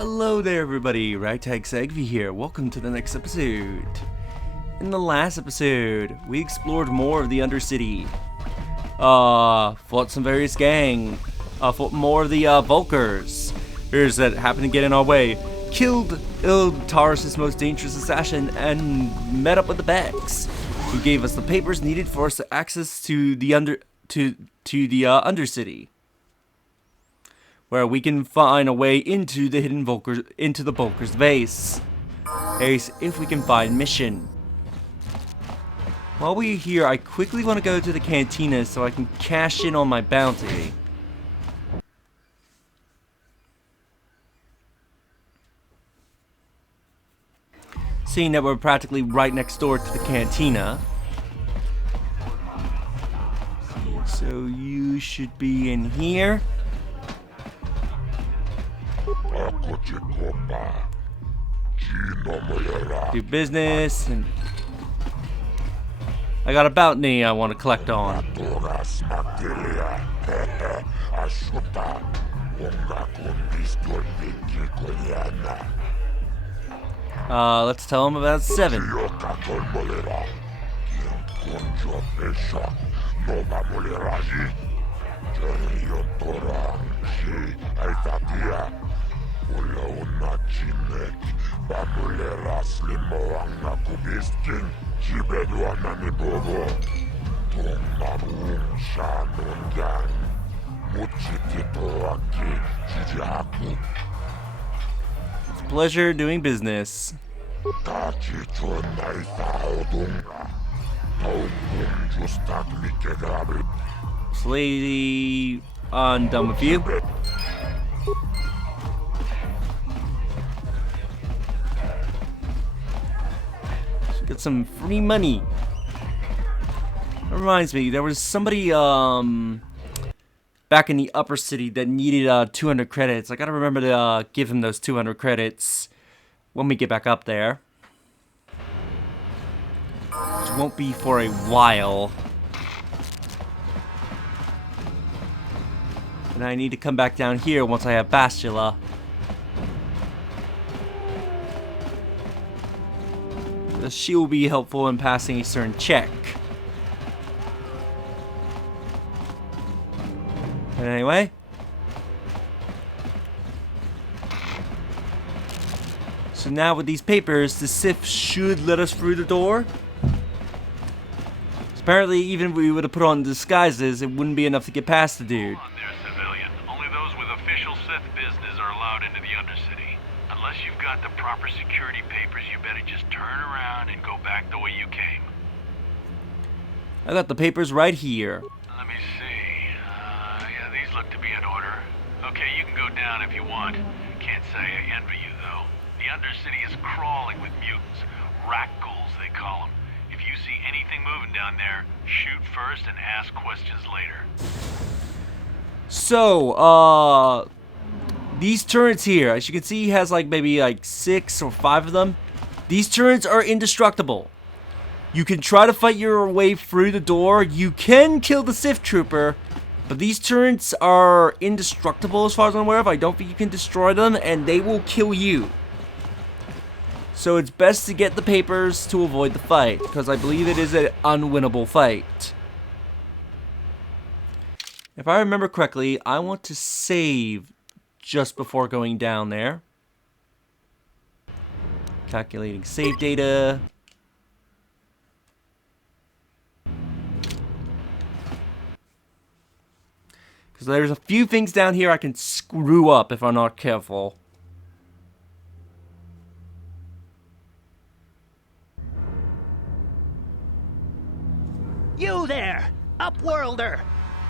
Hello there everybody, Ragtag Sagvi here. Welcome to the next episode. In the last episode, we explored more of the Undercity. Fought some various fought more of the Vulkars. Here's that happened to get in our way. Killed Taurus' most dangerous assassin and met up with the Bex, who gave us the papers needed for us to access to the Undercity, where we can find a way into the hidden Vulkar's base. If we can find mission. While we're here, I quickly want to go to the cantina so I can cash in on my bounty. Seeing that we're practically right next door to the cantina. So you should be in here. Do business, and I got a bounty I want to collect on. Let's tell him about 7. It's a pleasure doing business. This lady, I'm done with you. Get some free money. That reminds me, there was somebody back in the upper city that needed 200 credits. I gotta remember to give him those 200 credits when we get back up there. Which won't be for a while. And I need to come back down here once I have Bastila. She will be helpful in passing a certain check. But anyway. So now with these papers, the Sith should let us through the door. Apparently, even if we would have put on disguises, it wouldn't be enough to get past the dude. They're civilian. Only those with official Sith business are allowed into the Undercity. Unless you've got the proper security papers, you better just turn around and go back the way you came. I got the papers right here. Let me see. Yeah, these look to be in order. Okay, you can go down if you want. Can't say I envy you, though. The Undercity is crawling with mutants. Rat ghouls, they call them. If you see anything moving down there, shoot first and ask questions later. So, these turrets here, as you can see, he has maybe 6 or 5 of them. These turrets are indestructible. You can try to fight your way through the door. You can kill the Sith Trooper, but these turrets are indestructible as far as I'm aware of. I don't think you can destroy them, and they will kill you. So it's best to get the papers to avoid the fight, because I believe it is an unwinnable fight. If I remember correctly, I want to save just before going down there. Calculating save data. Because there's a few things down here I can screw up if I'm not careful. You there, Upworlder!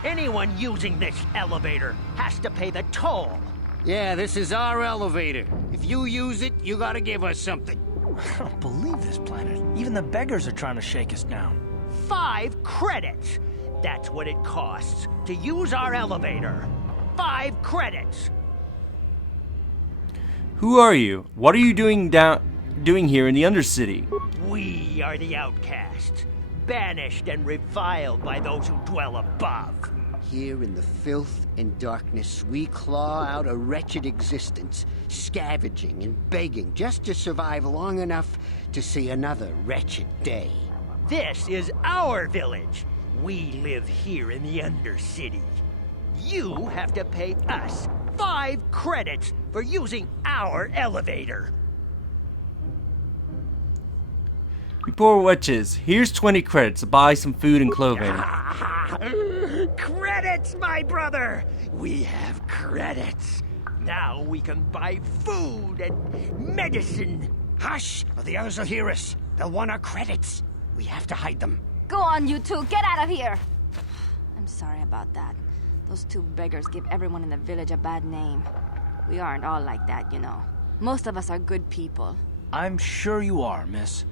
Anyone using this elevator has to pay the toll. Yeah, this is our elevator. If you use it, you gotta give us something. I don't believe this planet. Even the beggars are trying to shake us down. 5 credits. That's what it costs to use our elevator. 5 credits. Who are you? What are you doing here in the Undercity? We are the outcasts, banished and reviled by those who dwell above. Here in the filth and darkness, we claw out a wretched existence, scavenging and begging just to survive long enough to see another wretched day. This is our village. We live here in the Undercity. You have to pay us 5 credits for using our elevator. You poor witches. Here's 20 credits to buy some food and clothing. Credits, my brother! We have credits. Now we can buy food and medicine. Hush, or the others will hear us. They'll want our credits. We have to hide them. Go on, you two. Get out of here. I'm sorry about that. Those 2 beggars give everyone in the village a bad name. We aren't all like that, you know. Most of us are good people. I'm sure you are, miss.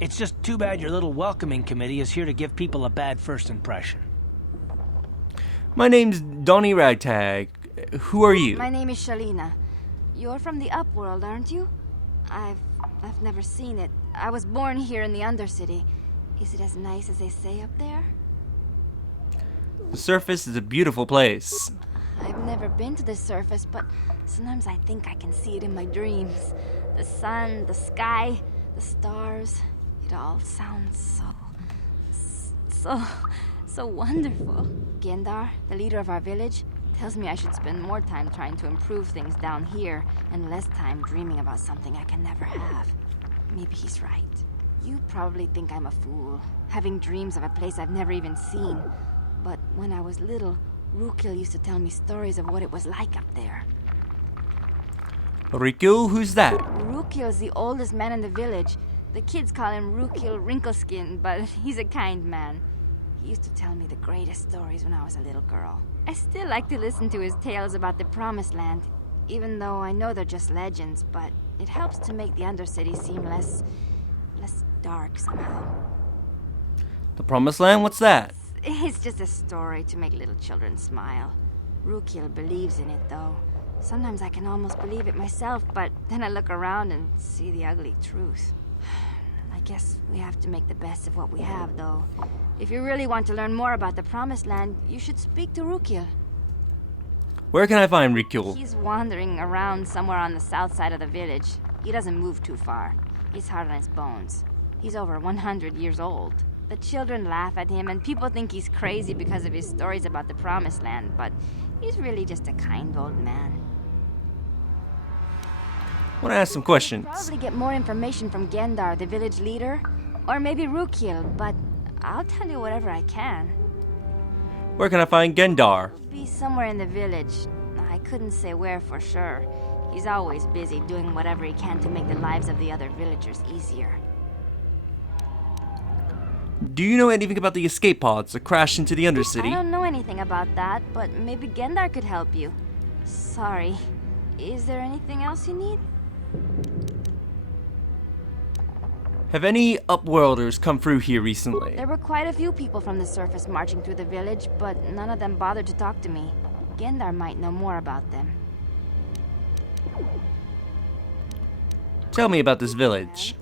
It's just too bad your little welcoming committee is here to give people a bad first impression. My name's Donnie Ragtag. Who are you? My name is Shalina. You're from the Upworld, aren't you? I've never seen it. I was born here in the Undercity. Is it as nice as they say up there? The surface is a beautiful place. I've never been to the surface, but sometimes I think I can see it in my dreams. The sun, the sky, the stars. It all sounds so wonderful. Gendar, the leader of our village, tells me I should spend more time trying to improve things down here and less time dreaming about something I can never have. Maybe he's right. You probably think I'm a fool, having dreams of a place I've never even seen. But when I was little, Rukil used to tell me stories of what it was like up there. Riku, who's that? Rukil's the oldest man in the village. The kids call him Rukil Wrinkleskin, but he's a kind man. He used to tell me the greatest stories when I was a little girl. I still like to listen to his tales about the Promised Land, even though I know they're just legends, but it helps to make the Undercity seem less dark somehow. The Promised Land? What's that? It's just a story to make little children smile. Rukil believes in it, though. Sometimes I can almost believe it myself, but then I look around and see the ugly truth. I guess we have to make the best of what we have, though. If you really want to learn more about the Promised Land, you should speak to Rukil. Where can I find Riku? He's wandering around somewhere on the south side of the village. He doesn't move too far. He's hard on his bones. He's over 100 years old. The children laugh at him, and people think he's crazy because of his stories about the Promised Land, but he's really just a kind old man. I want to ask some questions. Probably get more information from Gendar, the village leader, or maybe Rukil, but I'll tell you whatever I can. Where can I find Gendar? Be somewhere in the village. I couldn't say where for sure. He's always busy doing whatever he can to make the lives of the other villagers easier. Do you know anything about the escape pods that crashed into the Undercity? I don't know anything about that, but maybe Gendar could help you. Sorry. Is there anything else you need? Have any Upworlders come through here recently? There were quite a few people from the surface marching through the village, but none of them bothered to talk to me. Gendar might know more about them. Tell me about this village.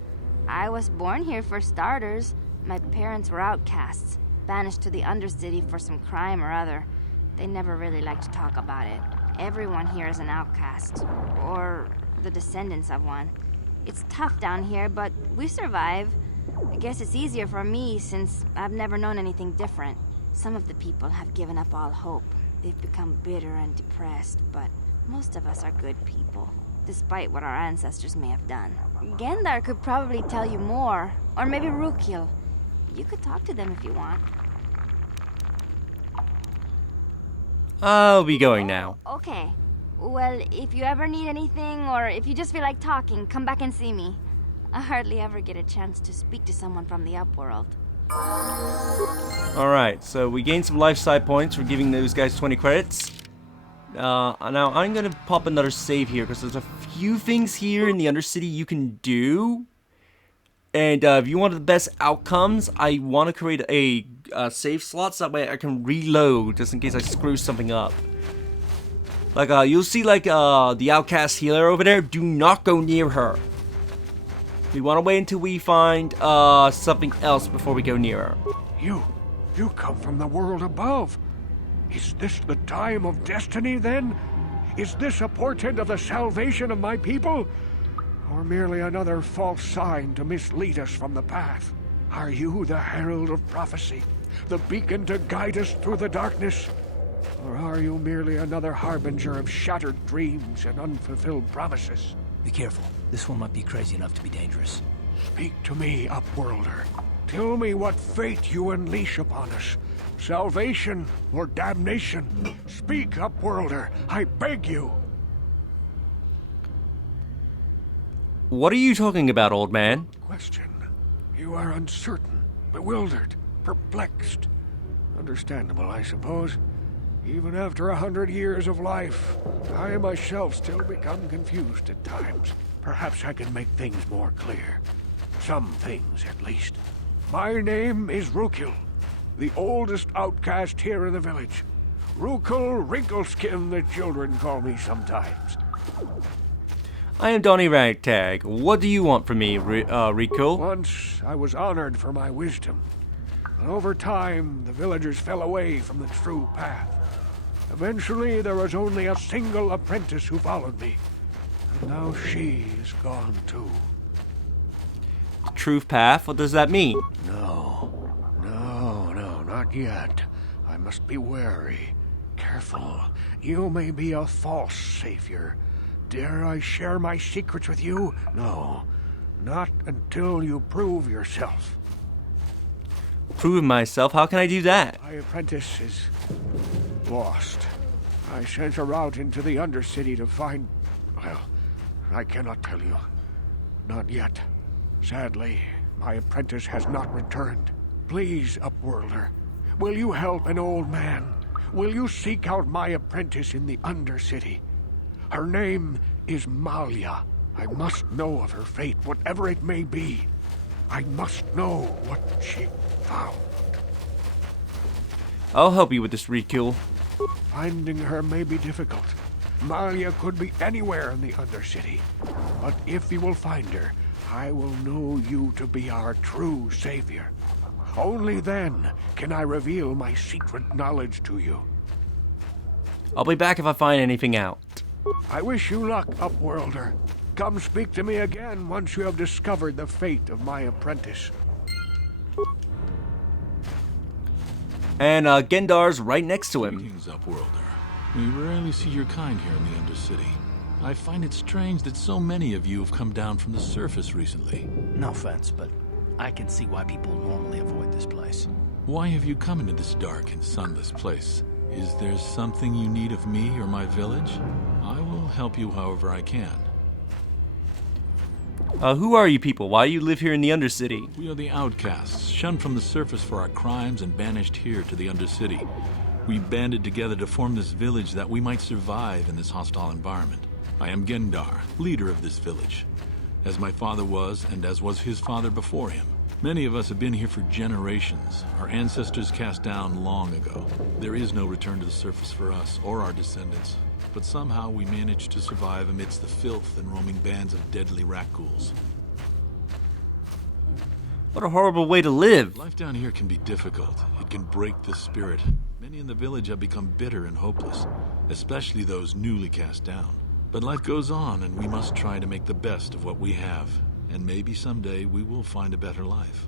I was born here for starters. My parents were outcasts, banished to the Undercity for some crime or other. They never really liked to talk about it. Everyone here is an outcast, or the descendants of one. It's tough down here, but we survive. I guess it's easier for me since I've never known anything different. Some of the people have given up all hope. They've become bitter and depressed, but most of us are good people, despite what our ancestors may have done. Gendar could probably tell you more, or maybe Rukil. You could talk to them if you want. I'll be going now. Okay. Well, if you ever need anything, or if you just feel like talking, come back and see me. I hardly ever get a chance to speak to someone from the Upworld. Alright, so we gained some life side points for giving those guys 20 credits. Now I'm gonna pop another save here because there's a few things here in the Undercity you can do. And if you want the best outcomes, I want to create a save slot so that way I can reload just in case I screw something up. Like you'll see like the outcast healer over there. Do not go near her. We want to wait until we find something else before we go near her. You come from the world above. Is this the time of destiny, then? Is this a portent of the salvation of my people? Or merely another false sign to mislead us from the path? Are you the herald of prophecy, the beacon to guide us through the darkness? Or are you merely another harbinger of shattered dreams and unfulfilled promises? Be careful. This one might be crazy enough to be dangerous. Speak to me, Upworlder. Tell me what fate you unleash upon us. Salvation or damnation? Speak, Upworlder. I beg you. What are you talking about, old man? Question. You are uncertain, bewildered, perplexed. Understandable, I suppose. Even after 100 years of life, I myself still become confused at times. Perhaps I can make things more clear. Some things, at least. My name is Rukil, the oldest outcast here in the village. Rukil Wrinkleskin, the children call me sometimes. I am Donnie Ragtag. What do you want from me, Rico? Once I was honored for my wisdom. But over time, the villagers fell away from the true path. Eventually, there was only a single apprentice who followed me. And now she is gone too. Truth path? What does that mean? No, not yet. I must be wary. Careful. You may be a false savior. Dare I share my secrets with you? No, not until you prove yourself. Prove myself? How can I do that? My apprentice is lost. I sent her out into the Undercity to find... Well, I cannot tell you. Not yet. Sadly, my apprentice has not returned. Please, Upworlder, will you help an old man? Will you seek out my apprentice in the Undercity? Her name is Malia. I must know of her fate, whatever it may be. I must know what she found. I'll help you with this, Rico. Finding her may be difficult. Malia could be anywhere in the Undercity. But if you will find her, I will know you to be our true savior. Only then can I reveal my secret knowledge to you. I'll be back if I find anything out. I wish you luck, Upworlder. Come speak to me again once you have discovered the fate of my apprentice. And Gendar's right next to him. Greetings, Upworlder. We rarely see your kind here in the Undercity. I find it strange that so many of you have come down from the surface recently. No offense, but I can see why people normally avoid this place. Why have you come into this dark and sunless place? Is there something you need of me or my village? I will help you however I can. Who are you people? Why do you live here in the Undercity? We are the outcasts, shunned from the surface for our crimes and banished here to the Undercity. We banded together to form this village that we might survive in this hostile environment. I am Gendar, leader of this village, as my father was and as was his father before him. Many of us have been here for generations, our ancestors cast down long ago. There is no return to the surface for us or our descendants, but somehow we managed to survive amidst the filth and roaming bands of deadly rat ghouls. What a horrible way to live. Life down here can be difficult. It can break the spirit. Many in the village have become bitter and hopeless, especially those newly cast down. But life goes on, and we must try to make the best of what we have. And maybe someday we will find a better life.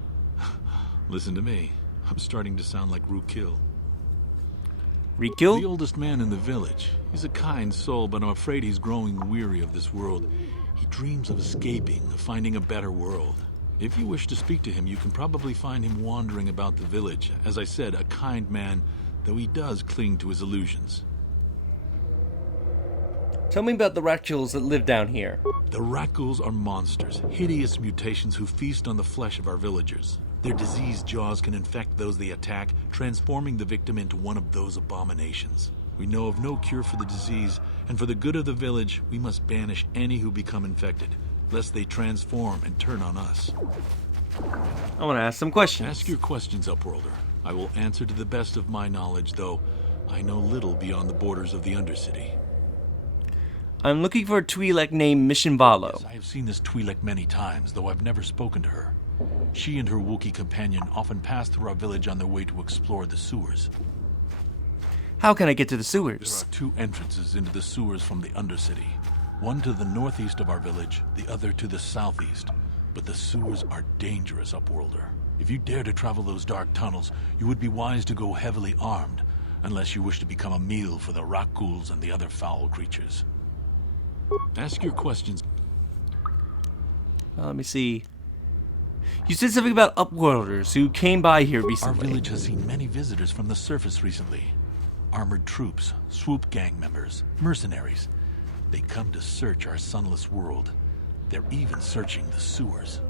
Listen to me. I'm starting to sound like Rukil. Rico? The oldest man in the village. He's a kind soul, but I'm afraid he's growing weary of this world. He dreams of escaping, of finding a better world. If you wish to speak to him, you can probably find him wandering about the village. As I said, a kind man, though he does cling to his illusions. Tell me about the ratuals that live down here. The rat ghouls are monsters, hideous mutations who feast on the flesh of our villagers. Their diseased jaws can infect those they attack, transforming the victim into one of those abominations. We know of no cure for the disease, and for the good of the village, we must banish any who become infected, lest they transform and turn on us. I want to ask some questions. Ask your questions, Upworlder. I will answer to the best of my knowledge, though I know little beyond the borders of the Undercity. I'm looking for a Twi'lek named Mission Valo. Yes, I have seen this Twi'lek many times, though I've never spoken to her. She and her Wookiee companion often pass through our village on their way to explore the sewers. How can I get to the There sewers? are two entrances into the sewers from the Undercity. One to the northeast of our village, the other to the southeast. But the sewers are dangerous, Upworlder. If you dare to travel those dark tunnels, you would be wise to go heavily armed, unless you wish to become a meal for the rock ghouls and the other foul creatures. Ask your questions. Let me see. You said something about Upworlders who came by here Our recently. village has seen many visitors from the surface recently. Armored troops, swoop gang members, mercenaries. They come to search our sunless world. They're even searching the sewers.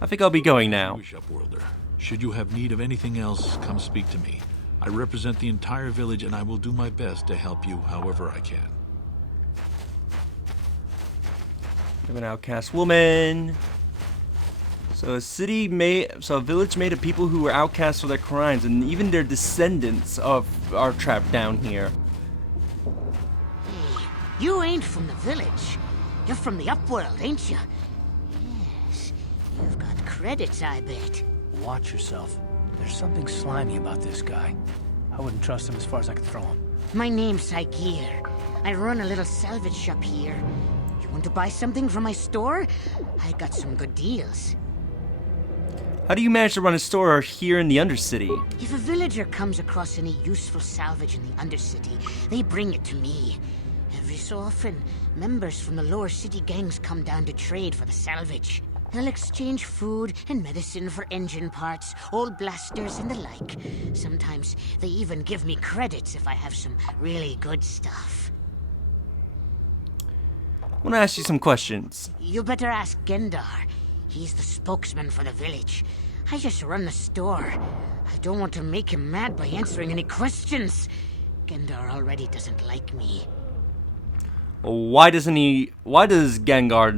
I think I'll be going now. Wish, Upworlder. Should you have need of anything else, come speak to me. I represent the entire village and I will do my best to help you however I can. I'm an outcast woman. So a village made of people who were outcasts for their crimes, and even their descendants are trapped down here. Hey, you ain't from the village. You're from the Upworld, ain't you? Yes, you've got credits, I bet. Watch yourself. There's something slimy about this guy. I wouldn't trust him as far as I could throw him. My name's Saigir. I run a little salvage shop here. You want to buy something from my store? I got some good deals. How do you manage to run a store here in the Undercity? If a villager comes across any useful salvage in the Undercity, they bring it to me. Every so often, members from the lower city gangs come down to trade for the salvage. They'll exchange food and medicine for engine parts, old blasters, and the like. Sometimes they even give me credits if I have some really good stuff. I want to ask you some questions. You better ask Gendar. He's the spokesman for the village. I just run the store. I don't want to make him mad by answering any questions. Gendar already doesn't like me. Why doesn't Gengar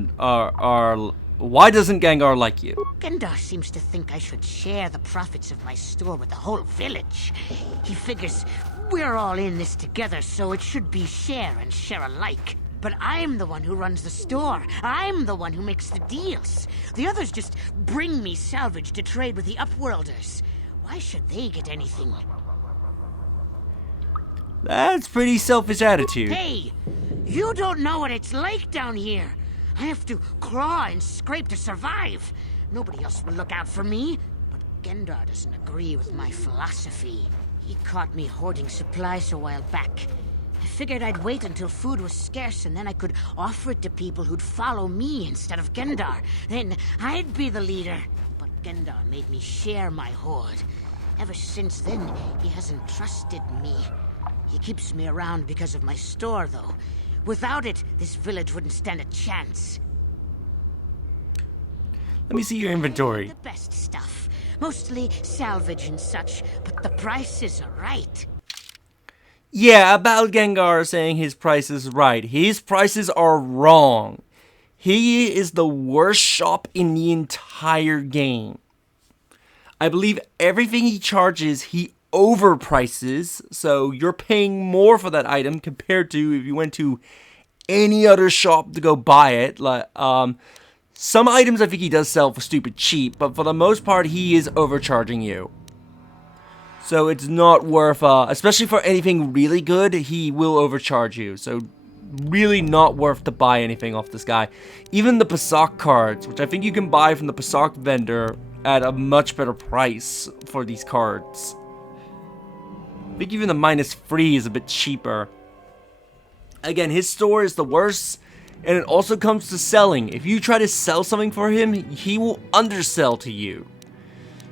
like you? Gendar seems to think I should share the profits of my store with the whole village. He figures we're all in this together, so it should be share and share alike. But I'm the one who runs the store. I'm the one who makes the deals. The others just bring me salvage to trade with the Upworlders. Why should they get anything? That's pretty selfish attitude. Hey! You don't know what it's like down here. I have to claw and scrape to survive. Nobody else will look out for me. But Gendar doesn't agree with my philosophy. He caught me hoarding supplies a while back. I figured I'd wait until food was scarce and then I could offer it to people who'd follow me instead of Gendar. Then I'd be the leader. But Gendar made me share my hoard. Ever since then, he hasn't trusted me. He keeps me around because of my store, though. Without it, this village wouldn't stand a chance. Let me see your inventory. The best stuff. Mostly salvage and such, but the prices are right. Yeah, about Gengar saying his price is right. His prices are wrong. He is the worst shop in the entire game. I believe everything he charges, he overprices. So you're paying more for that item compared to if you went to any other shop to go buy it. Like, some items I think he does sell for stupid cheap, but for the most part, he is overcharging you. So it's not worth, especially for anything really good, he will overcharge you. So really not worth to buy anything off this guy. Even the Pasok cards, which I think you can buy from the Pasok vendor at a much better price for these cards. I think even the -3 is a bit cheaper. Again, his store is the worst, and it also comes to selling. If you try to sell something for him, he will undersell to you.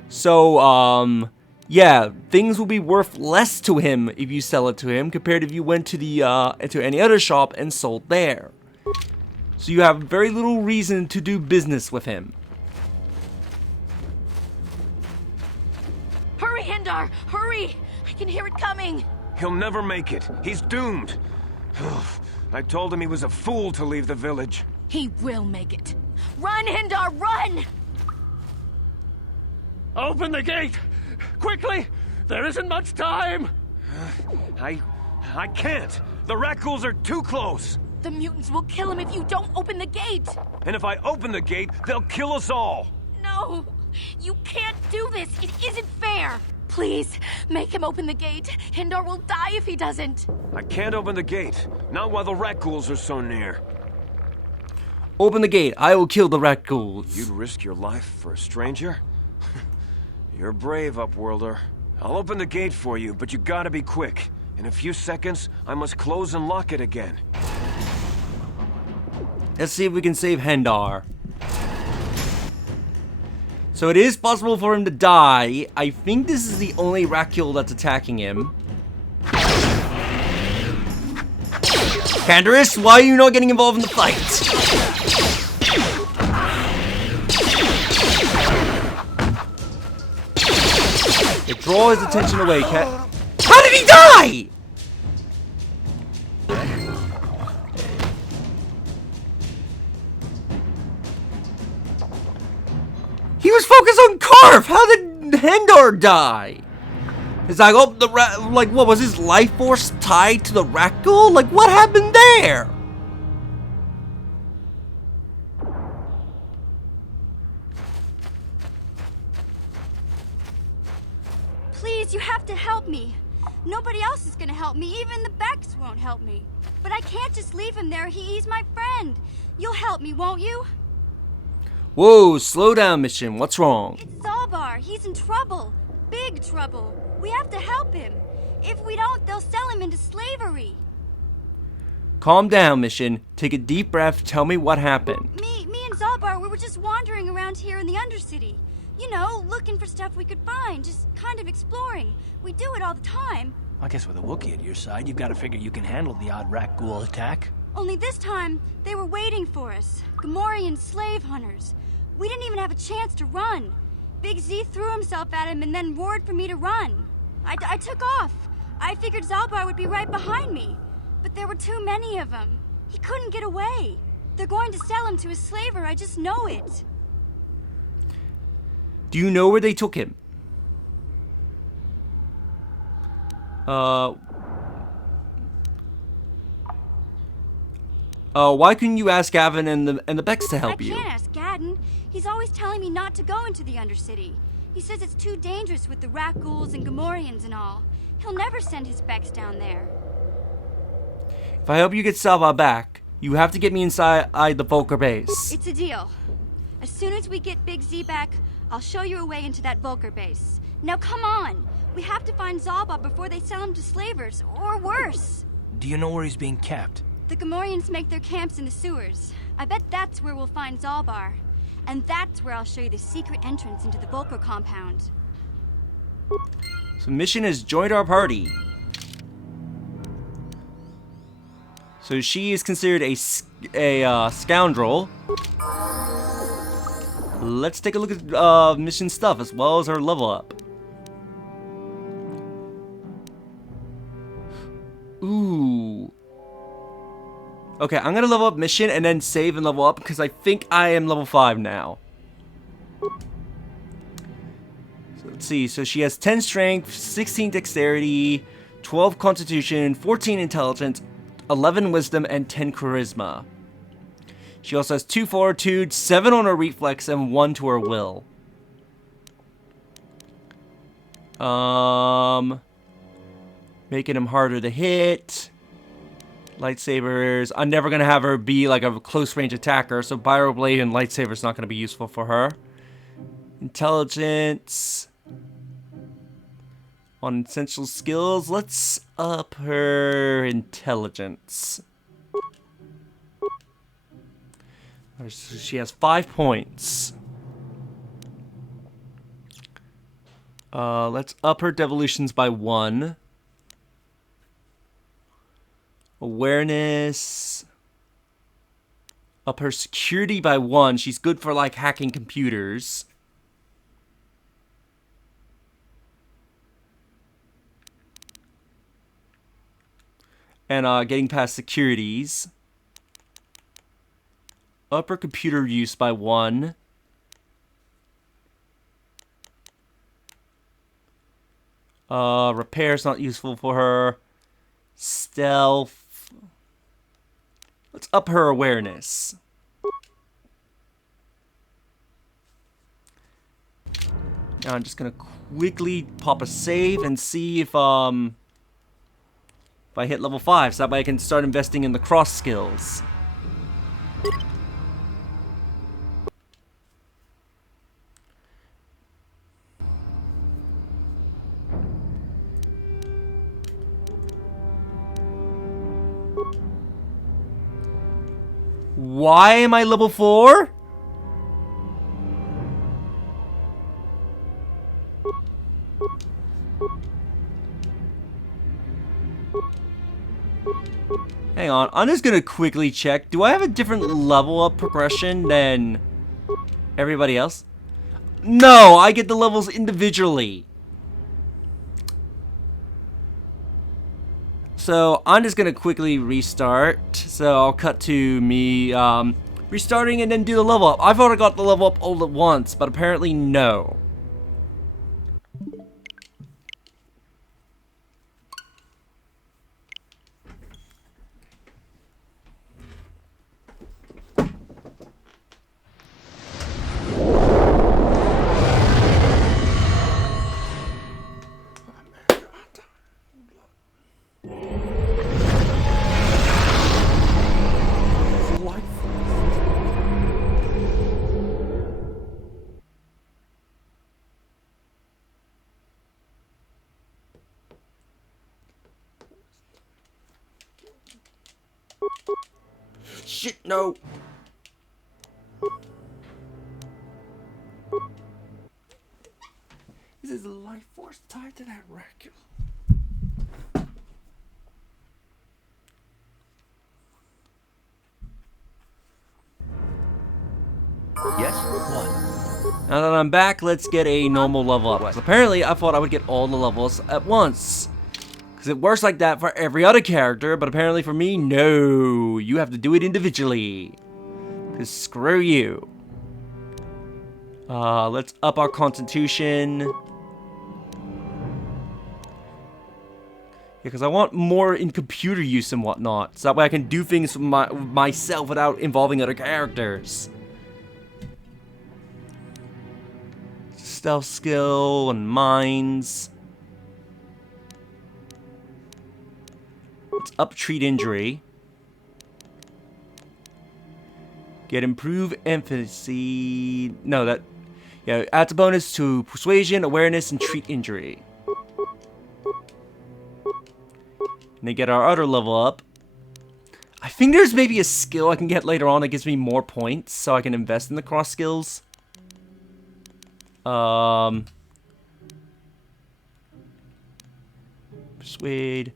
So, yeah, things will be worth less to him if you sell it to him compared if you went to the to any other shop and sold there. So you have very little reason to do business with him. Hurry, Hendar! Hurry! I can hear it coming! He'll never make it. He's doomed. I told him he was a fool to leave the village. He will make it. Run, Hendar, run! Open the gate! Quickly! There isn't much time! I can't. The rat ghouls are too close. The mutants will kill him if you don't open the gate! And if I open the gate, they'll kill us all. No! You can't do this. It isn't fair. Please, make him open the gate. Hindar will die if he doesn't. I can't open the gate. Not while the rat ghouls are so near. Open the gate. I will kill the rat ghouls. You'd risk your life for a stranger? You're brave, Upworlder. I'll open the gate for you, but you gotta be quick. In a few seconds, I must close and lock it again. Let's see if we can save Hendar. So it is possible for him to die. I think this is the only Racule that's attacking him. Canderous, why are you not getting involved in the fight? Draw his attention away, Cat. How did he die? He was focused on Karf. How did Hendar die? It's like, oh, the rat. Like, what was his life force tied to the Racule? Like, what happened there? Please, you have to help me. Nobody else is gonna help me. Even the Becks won't help me. But I can't just leave him there. He's my friend. You'll help me, won't you? Whoa, slow down, Mission. What's wrong? It's Zalbar. He's in trouble. Big trouble. We have to help him. If we don't, they'll sell him into slavery. Calm down, Mission. Take a deep breath. Tell me what happened. Me and Zalbar, we were just wandering around here in the Undercity. You know, looking for stuff we could find, just kind of exploring. We do it all the time. I guess with a Wookiee at your side, you've got to figure you can handle the odd rat ghoul attack. Only this time, they were waiting for us. Gamorrean slave hunters. We didn't even have a chance to run. Big Z threw himself at him and then roared for me to run. I took off. I figured Zalbar would be right behind me. But there were too many of them. He couldn't get away. They're going to sell him to a slaver, I just know it. Do you know where they took him? Why couldn't you ask Gavin and the Becks to help you? I can't ask Gadden. He's always telling me not to go into the Undercity. He says it's too dangerous with the rat ghouls and Gamorreans and all. He'll never send his Becks down there. If I help you get Salva back, you have to get me inside the Volker base. It's a deal. As soon as we get Big Z back, I'll show you a way into that Volker base. Now come on! We have to find Zalba before they sell him to slavers, or worse. Do you know where he's being kept? The Gamorreans make their camps in the sewers. I bet that's where we'll find Zalbar. And that's where I'll show you the secret entrance into the Volker compound. So Mission has joined our party. So she is considered a scoundrel. Let's take a look at Mission stuff as well as her level up. Ooh. Okay, I'm gonna level up Mission and then save and level up because I think I am level 5 now. So let's see. So she has 10 strength, 16 dexterity, 12 constitution, 14 intelligence, 11 wisdom, and 10 charisma. She also has 2 fortitude, 7 on her reflex, and 1 to her will. Making him harder to hit. Lightsabers. I'm never going to have her be like a close range attacker, so Pyroblade and lightsaber is not going to be useful for her. Intelligence. On essential skills, let's up her intelligence. So she has 5 points. Let's up her devolutions by 1. Awareness. Up her security by 1. She's good for like hacking computers. And getting past securities. Up her computer use by 1. Repair's not useful for her. Stealth. Let's up her awareness. Now I'm just gonna quickly pop a save and see if I hit level 5, so that way I can start investing in the cross skills. Why am I level 4? Hang on, I'm just gonna quickly check. Do I have a different level up progression than everybody else? No, I get the levels individually. So I'm just gonna quickly restart. So I'll cut to me restarting and then do the level up. I've already got the level up all at once, but apparently no. Shit, no. This is a life force tied to that wreck. Yes? What? Now that I'm back, let's get a normal level up. 'Cause apparently, I thought I would get all the levels at once. Because it works like that for every other character, but apparently for me, no. You have to do it individually. Because screw you. Let's up our constitution. Yeah, because I want more in computer use and whatnot. So that way I can do things myself without involving other characters. Stealth skill and mines. Let's up treat injury. Get improve empathy. No, that. Yeah, adds a bonus to persuasion, awareness, and treat injury. And then get our other level up. I think there's maybe a skill I can get later on that gives me more points, so I can invest in the cross skills. Persuade.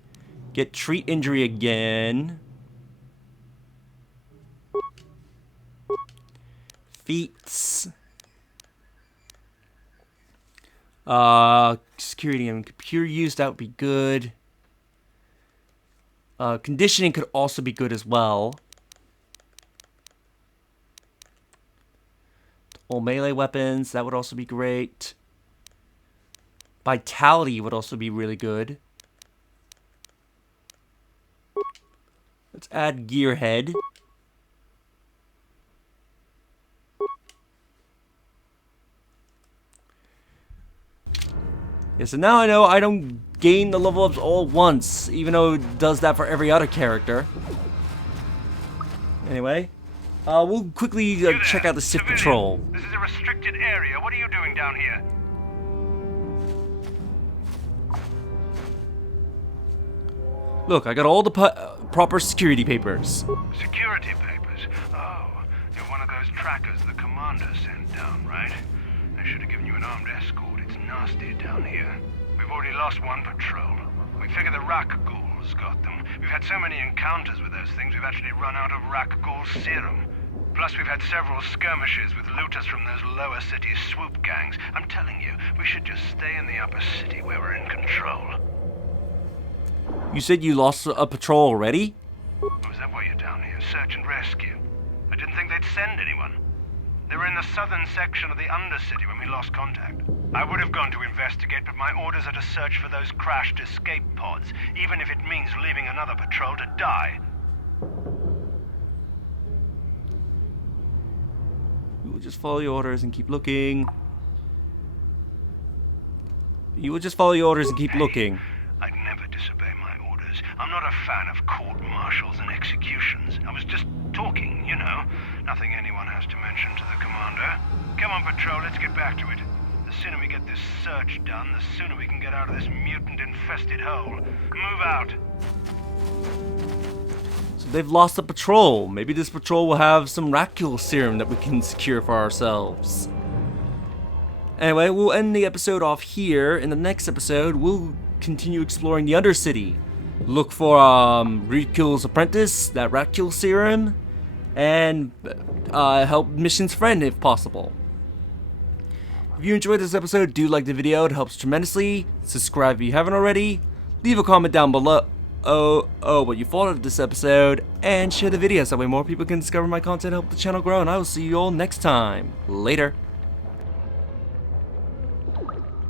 Get treat injury again. Feats. Security and computer use, that would be good. Conditioning could also be good as well. All melee weapons, that would also be great. Vitality would also be really good. Let's add Gearhead. Yeah, so now I know I don't gain the level ups all at once, even though it does that for every other character. Anyway, we'll quickly check out the Sith Patrol. This is a restricted area. What are you doing down here? Look, I got all the proper security papers. Security papers? Oh, you're one of those trackers the commander sent down, right? They should have given you an armed escort. It's nasty down here. We've already lost one patrol. We figure the Rak ghouls got them. We've had so many encounters with those things, we've actually run out of Rak ghoul serum. Plus, we've had several skirmishes with looters from those lower city swoop gangs. I'm telling you, we should just stay in the upper city where we're in control. You said you lost a patrol already? Was that why you're down here? Search and rescue? I didn't think they'd send anyone. They were in the southern section of the Undercity when we lost contact. I would have gone to investigate, but my orders are to search for those crashed escape pods, even if it means leaving another patrol to die. We'll just follow your orders and keep looking. You will just follow your orders and keep looking. I'd never disobey my orders. I'm not a fan of court-martials and executions. I was just talking, you know. Nothing anyone has to mention to the commander. Come on, Patrol, let's get back to it. The sooner we get this search done, the sooner we can get out of this mutant-infested hole. Move out. So they've lost a patrol. Maybe this patrol will have some Racul serum that we can secure for ourselves. Anyway, we'll end the episode off here. In the next episode, we'll continue exploring the Undercity. Look for Racul's apprentice, that Racul serum, and help Mission's friend if possible. If you enjoyed this episode, do like the video, it helps tremendously. Subscribe if you haven't already. Leave a comment down below what you thought of this episode, and share the video so that way more people can discover my content and help the channel grow, and I will see you all next time. Later.